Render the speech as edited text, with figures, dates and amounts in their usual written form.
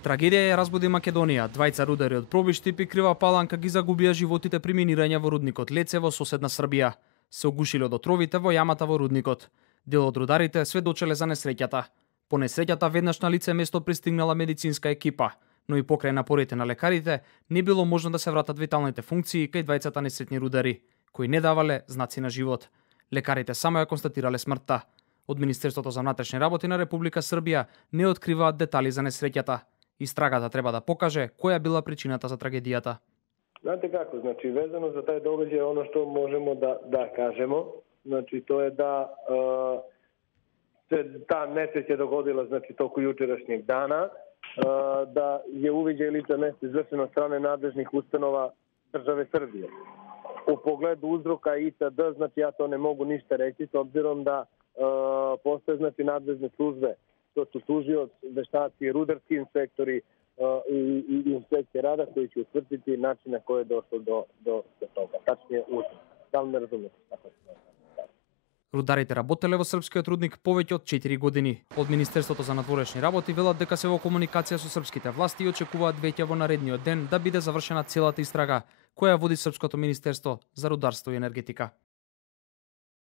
Трагедија ја разбуди Македонија. Двајца рудари од Пробишти и Крива Паланка ги загубија животите при минирање во рудникот Леце во соседна Србија. Се огушиле од отровите во јамата во рудникот. Дел од рударите сведочеле за несреќата. По несреќата веднаш на лице место пристигнала медицинска екипа, но и покрај напорите на лекарите не било можно да се вратат виталните функции кај двајцата несретни рудари, кои не давале знаци на живот. Лекарите само ја констатирале смртта. Од Министерството за внатрешни работи на Република Србија не откриваат детали за несреќата. Истрагата треба да покаже која била причината за трагедијата. Знаете како, везано за тај догаѓај, оно што можемо да кажемо, тоа е да таа несреќа догодила току јучерашњег дана, да ја увиѓа лице место извршено од стране надлежних установа државе Србија. У погледу узрока и т.д., ја тоа не могу ништа реći, с обзиром да постоje надлежни службе, тоа су тужиоц, вештаци, рударски инспектори и инспекција рада кои ќе утврдити начин на кој е дошло до тога. Тачниот узрок. Да не разумете како се. Рударите работеле во српскиот рудник повеќе од 4 години. Од Министерството за надворешни работи велат дека се во комуникација со српските власти и очекуваат веќе во наредниот ден да биде завршена целата истрага која води Српското министерство за рударство и енергетика.